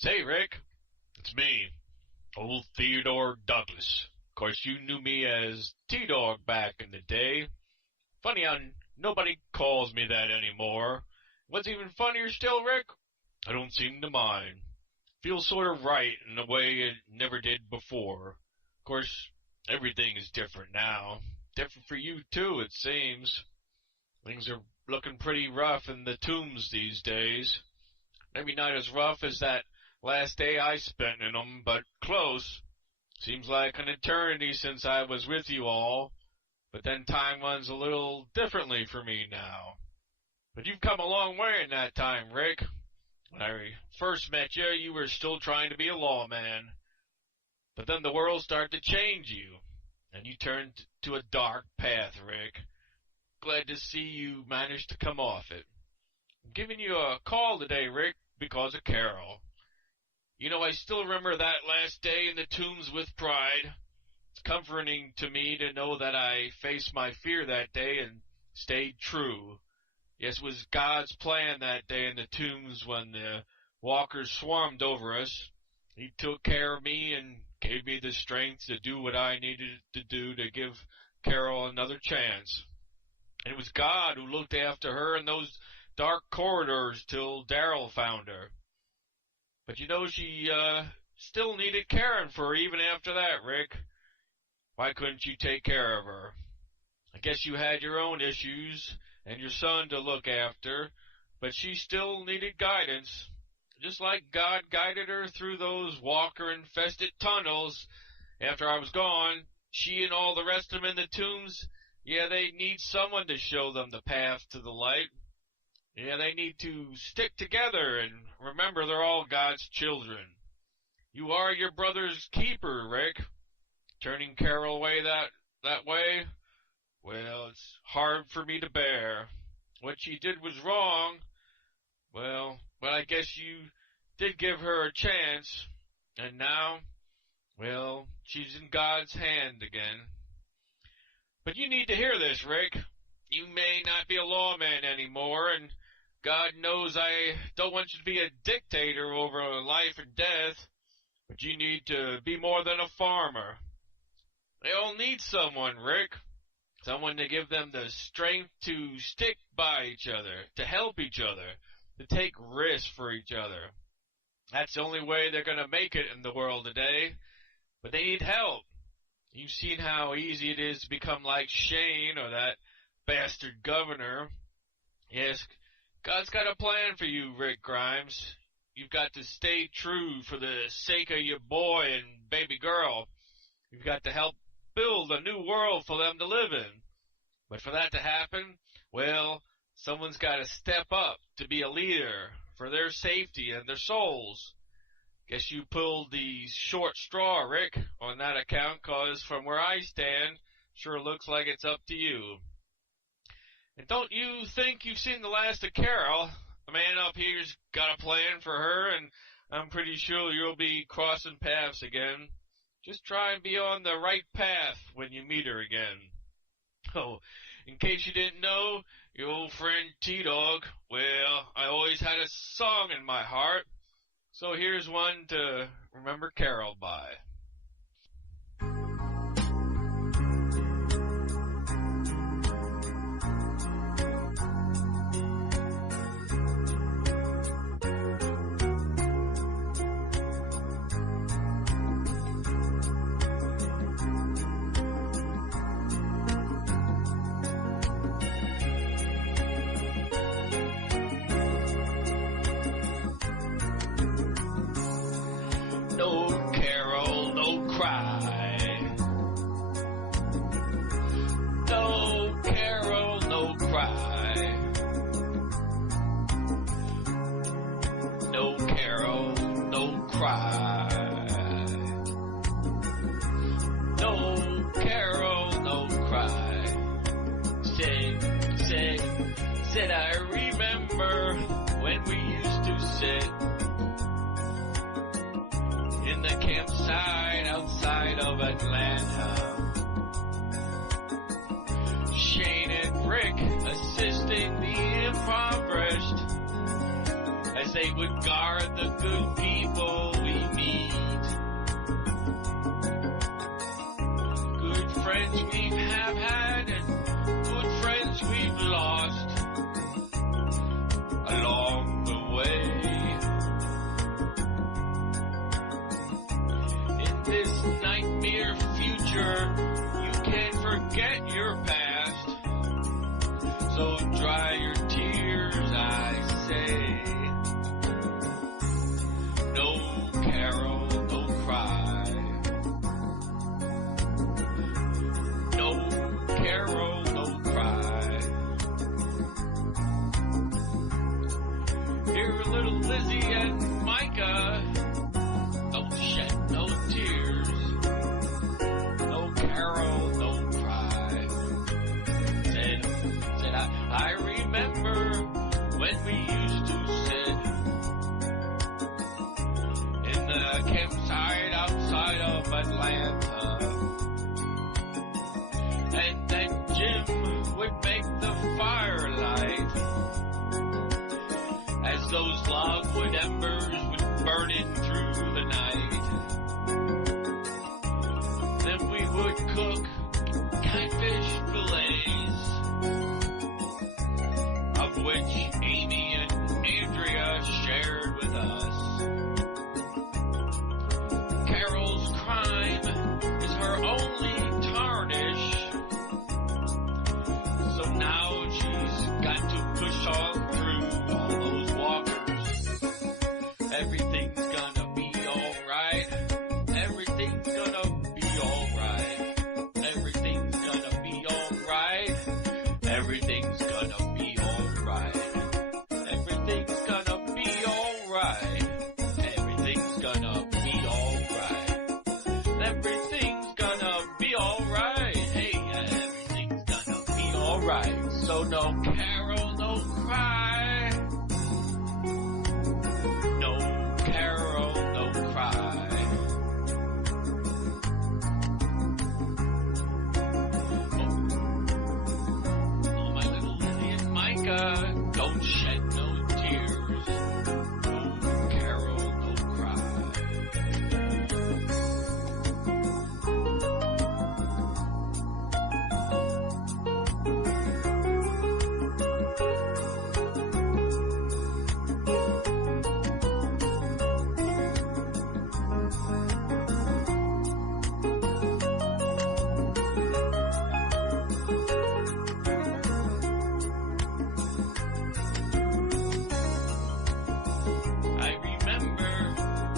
Say, Rick, it's me, old Theodore Douglas. Of course, you knew me as T-Dog back in the day. Funny how nobody calls me that anymore. What's even funnier still, Rick? I don't seem to mind. Feels sort of right in a way it never did before. Of course, everything is different now. Different for you, too, it seems. Things are looking pretty rough in the tombs these days. Maybe not as rough as that last day I spent in 'em, but close. Seems like an eternity since I was with you all, but then time runs a little differently for me now. But you've come a long way in that time, Rick. When I first met you, you were still trying to be a lawman. But then the world started to change you, and you turned to a dark path, Rick. Glad to see you managed to come off it. I'm giving you a call today, Rick, because of Carol. You know, I still remember that last day in the tombs with pride. It's comforting to me to know that I faced my fear that day and stayed true. Yes, it was God's plan that day in the tombs when the walkers swarmed over us. He took care of me and gave me the strength to do what I needed to do to give Carol another chance. And it was God who looked after her in those dark corridors till Darryl found her. But you know, she still needed caring for even after that, Rick. Why couldn't you take care of her? I guess you had your own issues and your son to look after, but she still needed guidance. Just like God guided her through those walker-infested tunnels after I was gone, she and all the rest of them in the tombs, yeah, they need someone to show them the path to the light. Yeah, they need to stick together and remember they're all God's children. You are your brother's keeper, Rick. Turning Carol away that way, well, it's hard for me to bear. What she did was wrong, well, but I guess you did give her a chance, and now, well, she's in God's hand again. But you need to hear this, Rick. You may not be a lawman anymore, and God knows I don't want you to be a dictator over life and death, but you need to be more than a farmer. They all need someone, Rick. Someone to give them the strength to stick by each other, to help each other, to take risks for each other. That's the only way they're going to make it in the world today. But they need help. You've seen how easy it is to become like Shane or that bastard governor. Yes, God's got a plan for you, Rick Grimes. You've got to stay true for the sake of your boy and baby girl. You've got to help build a new world for them to live in. But for that to happen, well, someone's got to step up to be a leader for their safety and their souls. Guess you pulled the short straw, Rick, on that account, 'cause from where I stand, sure looks like it's up to you. And don't you think you've seen the last of Carol? The man up here's got a plan for her, and I'm pretty sure you'll be crossing paths again. Just try and be on the right path when you meet her again. Oh, in case you didn't know, your old friend T-Dog, well, I always had a song in my heart. So here's one to remember Carol by. No, Carol, no cry. No, Carol, no cry. No, Carol, no cry. Said I remember when we used to sit in the campsite outside of Atlanta. Shane and Rick assisting the impoverished as they would guard the good people in this nightmare future, you can't forget your past. So dry your tears, I say. No carol, no cry. No carol, no cry. Here, little Lizzie and Micah, don't shed no tears. No carol, no cry. Said I remember when we used to sit in the campsite outside of Atlanta. And then Jim would make the firelight as those logwood embers would burn in through the night. Then we would cook catfish fillets, of which Amy and Andrea shared with us. Carol's crime is her only tarnish, so now she's got to push on through all those walkers. Everything's gonna be alright. Everything's gonna be alright. Everything's gonna be alright. Everything's gonna be alright. Everything's gonna be alright. Everything's gonna be alright. Everything's gonna be alright. Hey, everything's gonna be alright. So no carol, no cry. No carol, no cry. Oh, my little Lizzie and Micah, don't shed no tears. No carol, no cry. I remember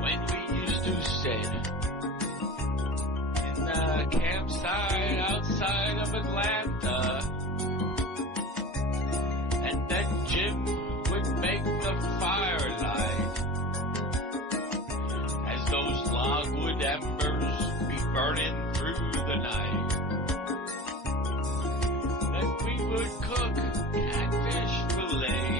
when we used to sit in the campsite outside of Atlanta, and then Jim would make the firelight as those logwood embers be burning through the night. Then we would cook catfish fillet,